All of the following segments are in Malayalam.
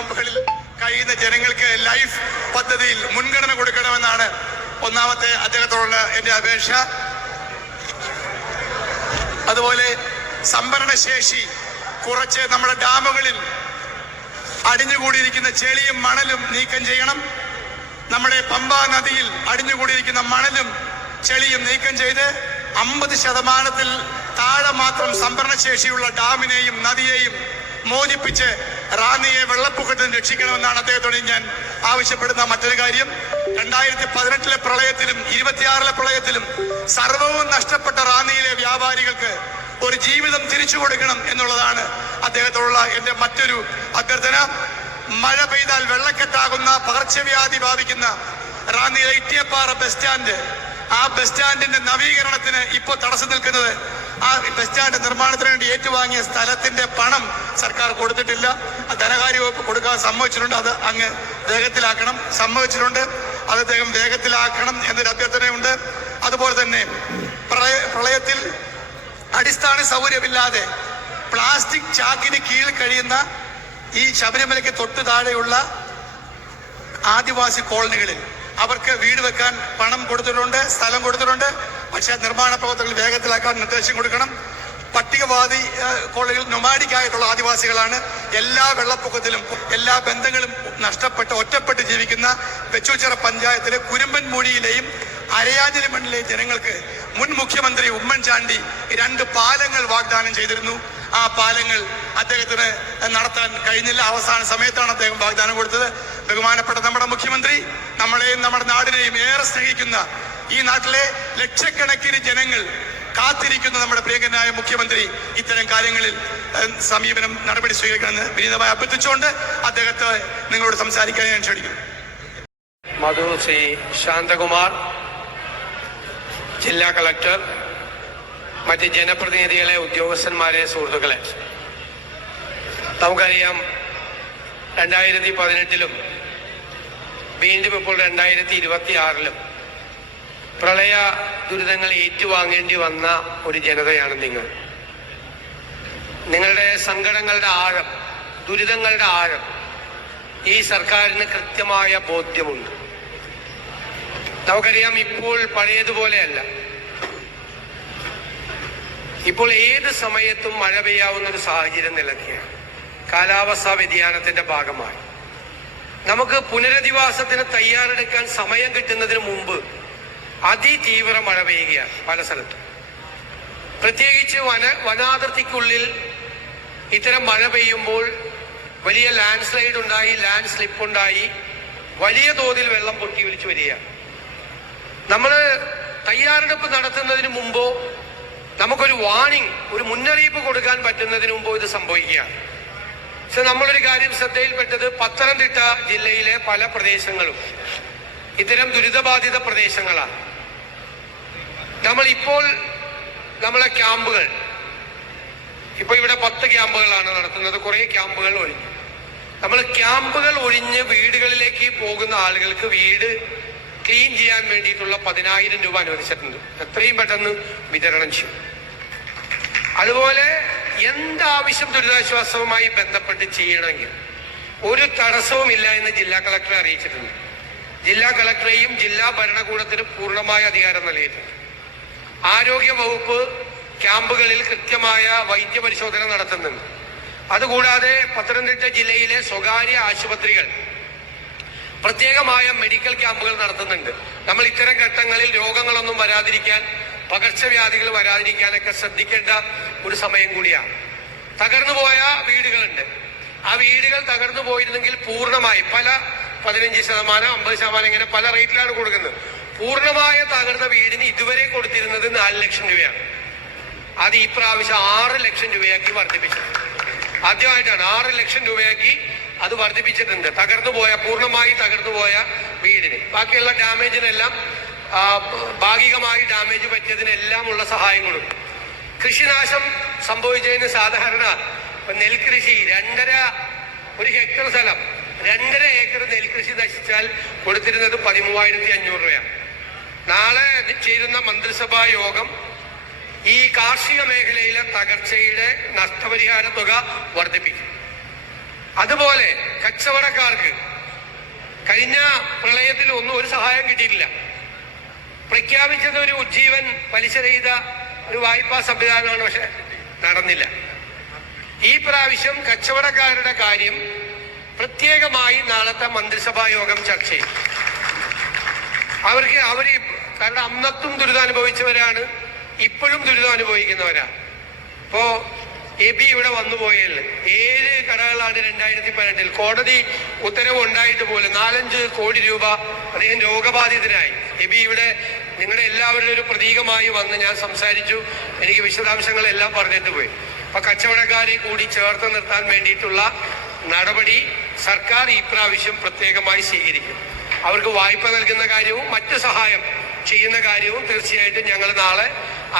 ക്യാമ്പുകളിൽ കഴിയുന്ന ജനങ്ങൾക്ക് ലൈഫ് പദ്ധതിയിൽ മുൻഗണന കൊടുക്കണമെന്നാണ് ഒന്നാമത്തെ അദ്ദേഹത്തോടുള്ള എൻ്റെ അപേക്ഷ. അതുപോലെ സംഭരണശേഷി കുറച്ച് നമ്മുടെ ഡാമുകളിൽ അടിഞ്ഞുകൂടിയിരിക്കുന്ന ചെളിയും മണലും നീക്കം ചെയ്യണം. നമ്മുടെ പമ്പാ നദിയിൽ അടിഞ്ഞുകൂടിയിരിക്കുന്ന മണലും ചെളിയും നീക്കം ചെയ്ത് 50% താഴെ മാത്രം സംഭരണശേഷിയുള്ള ഡാമിനെയും നദിയെയും മോചിപ്പിച്ച് റാന്നിയെ വെള്ളപ്പൊക്കത്തിൽ രക്ഷിക്കണമെന്നാണ് അദ്ദേഹത്തോട് ഞാൻ ആവശ്യപ്പെടുന്ന മറ്റൊരു കാര്യം. 2018 പ്രളയത്തിലും 26 പ്രളയത്തിലും സർവവും നഷ്ടപ്പെട്ട റാന്നിയിലെ വ്യാപാരികൾക്ക് ഒരു ജീവിതം തിരിച്ചു കൊടുക്കണം എന്നുള്ളതാണ് അദ്ദേഹത്തോടുള്ള എൻ്റെ മറ്റൊരു അഭ്യർത്ഥന. മഴ പെയ്താൽ വെള്ളക്കെട്ടാകുന്ന പകർച്ചവ്യാധി ബാധിക്കുന്ന റാന്നിയിലെ ഇട്ടിയപ്പാറ ബസ് സ്റ്റാൻഡ്, ആ ബസ് സ്റ്റാൻഡിന്റെ നവീകരണത്തിന് ഇപ്പോൾ തടസ്സം നിൽക്കുന്നത് ആ ബസ് സ്റ്റാൻഡ് നിർമ്മാണത്തിന് വേണ്ടി ഏറ്റുവാങ്ങിയ സ്ഥലത്തിന്റെ പണം സർക്കാർ കൊടുത്തിട്ടില്ല. ധനകാര്യ വകുപ്പ് കൊടുക്കാൻ സമ്മതിച്ചിട്ടുണ്ട്. അത് അങ്ങ് വേഗത്തിലാക്കണം. സമ്മതിച്ചിട്ടുണ്ട്, അത് അദ്ദേഹം വേഗത്തിലാക്കണം എന്നൊരു അഭ്യർത്ഥനയുണ്ട്. അതുപോലെ തന്നെ പ്രളയത്തിൽ അടിസ്ഥാന സൗകര്യമില്ലാതെ പ്ലാസ്റ്റിക് ചാക്കിന് കീഴിൽ കഴിയുന്ന ഈ ശബരിമലയ്ക്ക് തൊട്ടു താഴെയുള്ള ആദിവാസി കോളനികളിൽ അവർക്ക് വീട് വെക്കാൻ പണം കൊടുത്തിട്ടുണ്ട്, സ്ഥലം കൊടുത്തിട്ടുണ്ട്. പക്ഷേ നിർമ്മാണ പ്രവർത്തനങ്ങൾ വേഗത്തിലാക്കാൻ നിർദ്ദേശം കൊടുക്കണം. പട്ടികവാദി കോളനികൾ നൊമാഡിക് ആയിട്ടുള്ള ആദിവാസികളാണ്. എല്ലാ വെള്ളപ്പൊക്കത്തിലും എല്ലാ ബന്ധങ്ങളും നഷ്ടപ്പെട്ട് ഒറ്റപ്പെട്ട് ജീവിക്കുന്ന വെച്ചൂച്ചിറ പഞ്ചായത്തിലെ കുരുമ്പൻമൂഴിയിലെയും അരയാഞ്ഞിലി മണ്ണിലെ ജനങ്ങൾക്ക് മുൻ മുഖ്യമന്ത്രി ഉമ്മൻചാണ്ടി 2 പാലങ്ങൾ വാഗ്ദാനം ചെയ്തിരുന്നു. ആ പാലങ്ങൾ അദ്ദേഹത്തിന് നടത്താൻ കഴിഞ്ഞില്ല. അവസാന സമയത്താണ് അദ്ദേഹം വാഗ്ദാനം കൊടുത്തത്. ബഹുമാനപ്പെട്ട നമ്മുടെ മുഖ്യമന്ത്രി നമ്മളെയും നമ്മുടെ നാടിനെയും ഏറെ സ്നേഹിക്കുന്ന ഈ നാട്ടിലെ ലക്ഷക്കണക്കിന് ജനങ്ങൾ കാത്തിരിക്കുന്ന നമ്മുടെ പ്രിയങ്കരനായ മുഖ്യമന്ത്രി ഇത്തരം കാര്യങ്ങളിൽ സമീപനം നടപടി സ്വീകരിക്കണമെന്ന് വിനീതമായി അഭ്യർത്ഥിച്ചുകൊണ്ട് അദ്ദേഹത്തെ നിങ്ങളോട് സംസാരിക്കാൻ ഞാൻ ക്ഷണിക്കുന്നു. മധു ശ്രീ ശാന്തകുമാർ, ജില്ലാ കളക്ടർ, മറ്റ് ജനപ്രതിനിധികളെ, ഉദ്യോഗസ്ഥന്മാരെ, സുഹൃത്തുക്കളെ, നമുക്കറിയാം 2018 വീണ്ടും ഇപ്പോൾ 2026 പ്രളയ ദുരിതങ്ങൾ ഏറ്റുവാങ്ങേണ്ടി വന്ന ഒരു ജനതയാണ് നിങ്ങൾ. നിങ്ങളുടെ സങ്കടങ്ങളുടെ ആഴം, ദുരിതങ്ങളുടെ ആഴം ഈ സർക്കാരിന് കൃത്യമായ ബോധ്യമുണ്ട്. നമുക്കറിയാം, ഇപ്പോൾ പഴയതുപോലെയല്ല. ഇപ്പോൾ ഏത് സമയത്തും മഴ പെയ്യാവുന്ന ഒരു സാഹചര്യം നിലനിൽക്കുകയാണ്. കാലാവസ്ഥാ വ്യതിയാനത്തിന്റെ ഭാഗമായി നമുക്ക് പുനരധിവാസത്തിന് തയ്യാറെടുക്കാൻ സമയം കിട്ടുന്നതിന് മുമ്പ് അതിതീവ്ര മഴ പെയ്യുകയാണ് പല സ്ഥലത്തും. പ്രത്യേകിച്ച് വനാതിർത്തിക്കുള്ളിൽ ഇത്തരം മഴ പെയ്യുമ്പോൾ വലിയ ലാൻഡ് സ്ലൈഡ് ഉണ്ടായി, ലാൻഡ് സ്ലിപ്പ് ഉണ്ടായി, വലിയ തോതിൽ വെള്ളം പൊട്ടി ഒലിച്ചു വരികയാണ്. നമ്മൾ തയ്യാറെടുപ്പ് നടത്തുന്നതിന് മുമ്പോ നമുക്കൊരു വാർണിംഗ്, ഒരു മുന്നറിയിപ്പ് കൊടുക്കാൻ പറ്റുന്നതിന് മുമ്പോ ഇത് സംഭവിക്കുകയാണ്. പക്ഷെ നമ്മളൊരു കാര്യം ശ്രദ്ധയിൽപ്പെട്ടത്, പത്തനംതിട്ട ജില്ലയിലെ പല പ്രദേശങ്ങളും ഇത്തരം ദുരിതബാധിത പ്രദേശങ്ങളാണ്. നമ്മളെ ക്യാമ്പുകൾ ഇപ്പൊ ഇവിടെ 10 ക്യാമ്പുകളാണ് നടത്തുന്നത്. കുറെ ക്യാമ്പുകൾ ഒഴിഞ്ഞു. നമ്മൾ ക്യാമ്പുകൾ ഒഴിഞ്ഞ് വീടുകളിലേക്ക് പോകുന്ന ആളുകൾക്ക് വീട് ക്ലീൻ ചെയ്യാൻ വേണ്ടിയിട്ടുള്ള 10,000 രൂപ അനുവദിച്ചിട്ടുണ്ട്. എത്രയും പെട്ടെന്ന് വിതരണം ചെയ്യും. അതുപോലെ എന്താവശ്യം ദുരിതാശ്വാസവുമായി ബന്ധപ്പെട്ട് ചെയ്യണമെങ്കിൽ ഒരു തടസ്സവുമില്ല എന്ന് ജില്ലാ കളക്ടറെ അറിയിച്ചിട്ടുണ്ട്. ജില്ലാ കളക്ടറെയും ജില്ലാ ഭരണകൂടത്തിനും പൂർണ്ണമായ അധികാരം നൽകിയിട്ടുണ്ട്. ആരോഗ്യ വകുപ്പ് ക്യാമ്പുകളിൽ കൃത്യമായ വൈദ്യപരിശോധന നടത്തുന്നുണ്ട്. അതുകൂടാതെ പത്തനംതിട്ട ജില്ലയിലെ സ്വകാര്യ ആശുപത്രികൾ പ്രത്യേകമായ മെഡിക്കൽ ക്യാമ്പുകൾ നടത്തുന്നുണ്ട്. നമ്മൾ ഇത്തരം ഘട്ടങ്ങളിൽ രോഗങ്ങളൊന്നും വരാതിരിക്കാൻ, പകർച്ചവ്യാധികൾ വരാതിരിക്കാനൊക്കെ ശ്രദ്ധിക്കേണ്ട ഒരു സമയം കൂടിയാണ്. തകർന്നുപോയ വീടുകളുണ്ട്. ആ വീടുകൾ തകർന്നു പോയിരുന്നെങ്കിൽ പൂർണ്ണമായി 15%, 50% ഇങ്ങനെ പല റേറ്റിലാണ് കൊടുക്കുന്നത്. പൂർണ്ണമായ തകർന്ന വീടിന് ഇതുവരെ കൊടുത്തിരുന്നത് 4 ലക്ഷം രൂപയാണ്. അത് ഈ പ്രാവശ്യം 6 ലക്ഷം രൂപയാക്കി വർദ്ധിപ്പിച്ചിട്ടുണ്ട്. ആദ്യമായിട്ടാണ് 6 ലക്ഷം രൂപയാക്കി അത് വർദ്ധിപ്പിച്ചിട്ടുണ്ട്. പൂർണ്ണമായി തകർന്നുപോയ വീടിന്. ബാക്കിയുള്ള ഡാമേജിനെല്ലാം, ഭാഗികമായി ഡാമേജ് പറ്റിയതിനെല്ലാം ഉള്ള സഹായം കൊടുക്കും. കൃഷിനാശം സംഭവിച്ചതിന് സാധാരണ നെൽകൃഷി 2.5 ഹെക്ടർ സ്ഥലം, 2.5 ഏക്കർ നെൽകൃഷി നശിച്ചാൽ കൊടുത്തിരുന്നത് 13,500 രൂപയാണ്. നാളെ ചേരുന്ന മന്ത്രിസഭാ യോഗം ഈ കാർഷിക മേഖലയിലെ തകർച്ചയുടെ നഷ്ടപരിഹാര തുക വർദ്ധിപ്പിക്കും. അതുപോലെ കച്ചവടക്കാർക്ക് കഴിഞ്ഞ പ്രളയത്തിൽ ഒന്നും ഒരു സഹായം കിട്ടിയിട്ടില്ല. പ്രഖ്യാപിച്ചത് ഒരു ഉജ്ജീവൻ പലിശരഹിത ഒരു വായ്പാ സംവിധാനമാണ്, പക്ഷെ നടന്നില്ല. ഈ പ്രാവശ്യം കച്ചവടക്കാരുടെ കാര്യം പ്രത്യേകമായി നാളത്തെ മന്ത്രിസഭാ യോഗം ചർച്ച ചെയ്യും. അവര് കാരണം അന്നത്തും ദുരിതം അനുഭവിച്ചവരാണ്, ഇപ്പോഴും ദുരിതം അനുഭവിക്കുന്നവരാണ്. ഇപ്പോ എബി ഇവിടെ വന്നുപോയല്ല 7 കടകളാണ് 2018 കോടതി ഉത്തരവ് ഉണ്ടായിട്ട് പോലും 4-5 കോടി രൂപ അദ്ദേഹം രോഗബാധിതനായി. എബി ഇവിടെ നിങ്ങളുടെ എല്ലാവരുടെ ഒരു പ്രതീകമായി വന്ന് ഞാൻ സംസാരിച്ചു, എനിക്ക് വിശദാംശങ്ങളെല്ലാം പറഞ്ഞിട്ട് പോയി. അപ്പൊ കച്ചവടക്കാരെ കൂടി ചേർത്ത് നിർത്താൻ വേണ്ടിയിട്ടുള്ള നടപടി സർക്കാർ ഈ പ്രാവശ്യം പ്രത്യേകമായി സ്വീകരിക്കും. അവർക്ക് വായ്പ നൽകുന്ന കാര്യവും മറ്റു സഹായം ചെയ്യുന്ന കാര്യവും തീർച്ചയായിട്ടും ഞങ്ങൾ നാളെ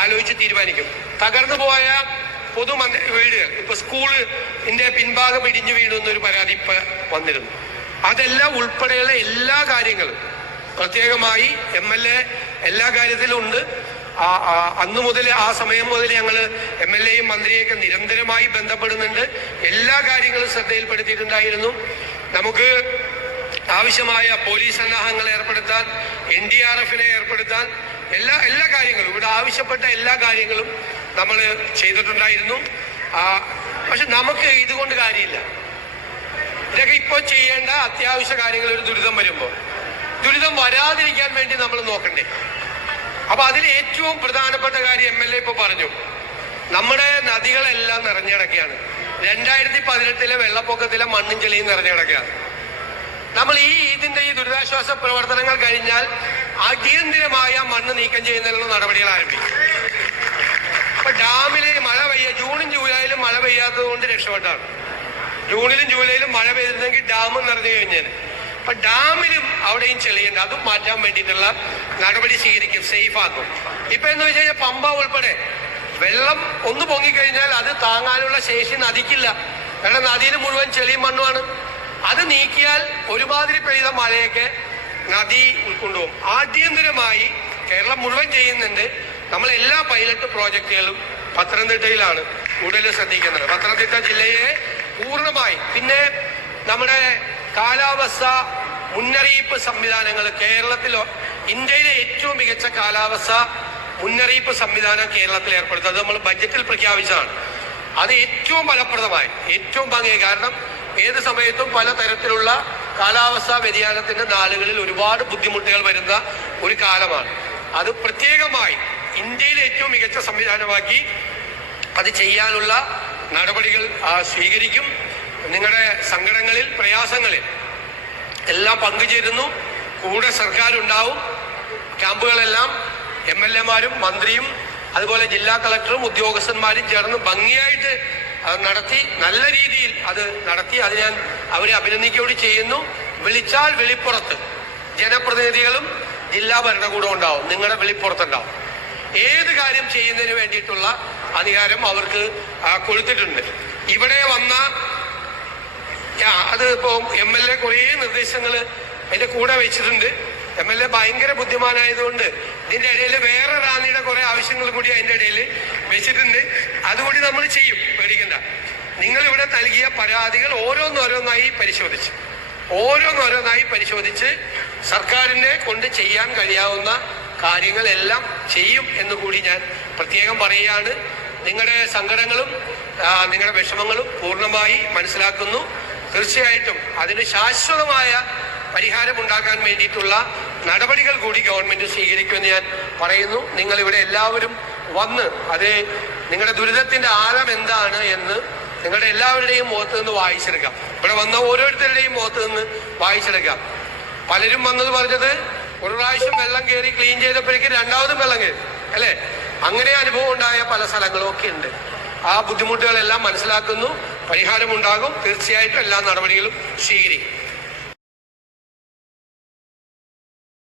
ആലോചിച്ച് തീരുമാനിക്കും. തകർന്നു പോയ വീടുകൾ, ഇപ്പൊ സ്കൂളിന്റെ പിൻഭാഗം ഇടിഞ്ഞു വീണു എന്നൊരു പരാതി ഇപ്പൊ വന്നിരുന്നു. അതെല്ലാം ഉൾപ്പെടെയുള്ള എല്ലാ കാര്യങ്ങളും പ്രത്യേകമായി MLA എല്ലാ കാര്യത്തിലും ഉണ്ട്. അന്ന് മുതൽ ആ സമയം മുതൽ ഞങ്ങൾ MLAയും മന്ത്രിയെയൊക്കെ നിരന്തരമായി ബന്ധപ്പെടുന്നുണ്ട്. എല്ലാ കാര്യങ്ങളും ശ്രദ്ധയിൽപ്പെടുത്തിയിട്ടുണ്ടായിരുന്നു. നമുക്ക് ആവശ്യമായ പോലീസ് സന്നാഹങ്ങൾ ഏർപ്പെടുത്താൻ, NDRFനെ ഏർപ്പെടുത്താൻ എല്ലാ കാര്യങ്ങളും ഇവിടെ ആവശ്യപ്പെട്ട എല്ലാ കാര്യങ്ങളും നമ്മൾ ചെയ്തിട്ടുണ്ടായിരുന്നു. പക്ഷെ നമുക്ക് ഇതുകൊണ്ട് കാര്യമില്ല. ഇതൊക്കെ ഇപ്പോൾ ചെയ്യേണ്ട അത്യാവശ്യ കാര്യങ്ങൾ. ഒരു ദുരിതം വരുമ്പോൾ ദുരിതം വരാതിരിക്കാൻ വേണ്ടി നമ്മൾ നോക്കണ്ടേ? അപ്പൊ അതിൽ ഏറ്റവും പ്രധാനപ്പെട്ട കാര്യം MLA ഇപ്പൊ പറഞ്ഞു, നമ്മുടെ നദികളെല്ലാം നിറഞ്ഞു കിടക്കുകയാണ്. 2018 വെള്ളപ്പൊക്കത്തിലെ മണ്ണും ചെളിയും നിറഞ്ഞു കിടക്കുകയാണ്. നമ്മൾ ഇതിന്റെ ദുരിതാശ്വാസ പ്രവർത്തനങ്ങൾ കഴിഞ്ഞാൽ അടിയന്തിരമായ മണ്ണ് നീക്കം ചെയ്യുന്നതിനുള്ള നടപടികൾ ആരംഭിക്കും. ഇപ്പൊ ഡാമില് മഴ ജൂണും ജൂലൈയിലും മഴ പെയ്യാത്തത് കൊണ്ട് രക്ഷപ്പെട്ടാണ്. ജൂണിലും ജൂലൈയിലും മഴ പെയ്തിരുന്നെങ്കിൽ ഡാം നിറഞ്ഞു കഴിഞ്ഞാൽ. അപ്പൊ ഡാമിലും അവിടെയും ചെളിയുണ്ട്, അതും മാറ്റാൻ വേണ്ടിയിട്ടുള്ള നടപടി സ്വീകരിക്കും, സേഫ് ആക്കും. ഇപ്പൊ എന്ന് വെച്ച് കഴിഞ്ഞാൽ പമ്പ ഉൾപ്പെടെ വെള്ളം ഒന്ന് പൊങ്ങിക്കഴിഞ്ഞാൽ അത് താങ്ങാനുള്ള ശേഷി നദിക്കില്ല. കാരണം നദിയിൽ മുഴുവൻ ചെളിയും മണ്ണുമാണ്. അത് നീക്കിയാൽ ഒരുമാതിരി പെയ്ത മഴയൊക്കെ നദി ഉൾക്കൊണ്ടുപോകും. ആഭ്യന്തരമായി കേരളം മുഴുവൻ ചെയ്യുന്നുണ്ട്. നമ്മൾ എല്ലാ പൈലറ്റ് പ്രോജക്റ്റുകളും പത്തനംതിട്ടയിലാണ് കൂടുതൽ ശ്രദ്ധിക്കുന്നത്. പത്തനംതിട്ട ജില്ലയെ പൂർണ്ണമായി. പിന്നെ നമ്മുടെ കാലാവസ്ഥ മുന്നറിയിപ്പ് സംവിധാനങ്ങൾ കേരളത്തിലോ ഇന്ത്യയിലെ ഏറ്റവും മികച്ച കാലാവസ്ഥ മുന്നറിയിപ്പ് സംവിധാനം കേരളത്തിൽ ഏർപ്പെടുത്തുന്നത് നമ്മൾ ബജറ്റിൽ പ്രഖ്യാപിച്ചതാണ്. അത് ഏറ്റവും ഫലപ്രദമായി, ഏറ്റവും ഭംഗിയായി. കാരണം ഏത് സമയത്തും പലതരത്തിലുള്ള കാലാവസ്ഥാ വ്യതിയാനത്തിന്റെ നാളുകളിൽ ഒരുപാട് ബുദ്ധിമുട്ടുകൾ വരുന്ന ഒരു കാലമാണ്. അത് പ്രത്യേകമായി ഇന്ത്യയിലെ ഏറ്റവും മികച്ച സംവിധാനമാക്കി അത് ചെയ്യാനുള്ള നടപടികൾ സ്വീകരിക്കും. നിങ്ങളുടെ സങ്കടങ്ങളിൽ, പ്രയാസങ്ങളിൽ എല്ലാം പങ്കുചേരുന്നു. കൂടെ സർക്കാർ ഉണ്ടാവും. ക്യാമ്പുകളെല്ലാം MLAമാരും മന്ത്രിയും അതുപോലെ ജില്ലാ കളക്ടറും ഉദ്യോഗസ്ഥന്മാരും ചേർന്ന് ഭംഗിയായിട്ട് നടത്തി, നല്ല രീതിയിൽ അത് നടത്തി. അത് ഞാൻ അവരെ അഭിനന്ദിക്കുകയോട് ചെയ്യുന്നു. വിളിച്ചാൽ വെളിപ്പുറത്ത് ജനപ്രതിനിധികളും ജില്ലാ ഭരണകൂടവും ഉണ്ടാവും, നിങ്ങളുടെ വെളിപ്പുറത്തുണ്ടാവും. ഏത് കാര്യം ചെയ്യുന്നതിന് വേണ്ടിയിട്ടുള്ള അധികാരം അവർക്ക് കൊടുത്തിട്ടുണ്ട്. ഇവിടെ വന്ന അത് ഇപ്പോൾ MLA കുറേ നിർദ്ദേശങ്ങൾ അതിന്റെ കൂടെ വെച്ചിട്ടുണ്ട്. MLA ഭയങ്കര ബുദ്ധിമാനായതുകൊണ്ട് ഇതിന്റെ ഇടയിൽ വേറെ റാന്നിയുടെ കുറെ ആവശ്യങ്ങൾ കൂടി അതിന്റെ ഇടയിൽ വെച്ചിട്ടുണ്ട്. അതുകൂടി നമ്മൾ ചെയ്യും, പേടിക്കണ്ട. നിങ്ങൾ ഇവിടെ നൽകിയ പരാതികൾ ഓരോന്നോരോന്നായി പരിശോധിച്ച് സർക്കാരിനെ കൊണ്ട് ചെയ്യാൻ കഴിയാവുന്ന കാര്യങ്ങളെല്ലാം ചെയ്യും എന്നുകൂടി ഞാൻ പ്രത്യേകം പറയുകയാണ്. നിങ്ങളുടെ സങ്കടങ്ങളും നിങ്ങളുടെ വിഷമങ്ങളും പൂർണ്ണമായി മനസ്സിലാക്കുന്നു. തീർച്ചയായിട്ടും അതിന് ശാശ്വതമായ പരിഹാരം ഉണ്ടാക്കാൻ വേണ്ടിയിട്ടുള്ള നടപടികൾ കൂടി ഗവൺമെന്റ് സ്വീകരിക്കുമെന്ന് ഞാൻ പറയുന്നു. നിങ്ങൾ ഇവിടെ എല്ലാവരും വന്ന് അത് നിങ്ങളുടെ ദുരിതത്തിന്റെ ആഴം എന്താണ് എന്ന് നിങ്ങളുടെ എല്ലാവരുടെയും മുഖത്ത് നിന്ന് വായിച്ചെടുക്കാം. ഇവിടെ വന്ന ഓരോരുത്തരുടെയും മുഖത്ത് നിന്ന് വായിച്ചെടുക്കാം. പലരും വന്നത് പറഞ്ഞത് ഒരു പ്രാവശ്യം വെള്ളം കയറി ക്ലീൻ ചെയ്തപ്പോഴേക്കും രണ്ടാമതും വെള്ളം കയറി, അല്ലെ? അങ്ങനെ അനുഭവം ഉണ്ടായ പല സ്ഥലങ്ങളും ഒക്കെ ഉണ്ട്. ആ ബുദ്ധിമുട്ടുകളെല്ലാം മനസ്സിലാക്കുന്നു. പരിഹാരമുണ്ടാകും. തീർച്ചയായിട്ടും എല്ലാ നടപടികളും സ്വീകരിക്കും.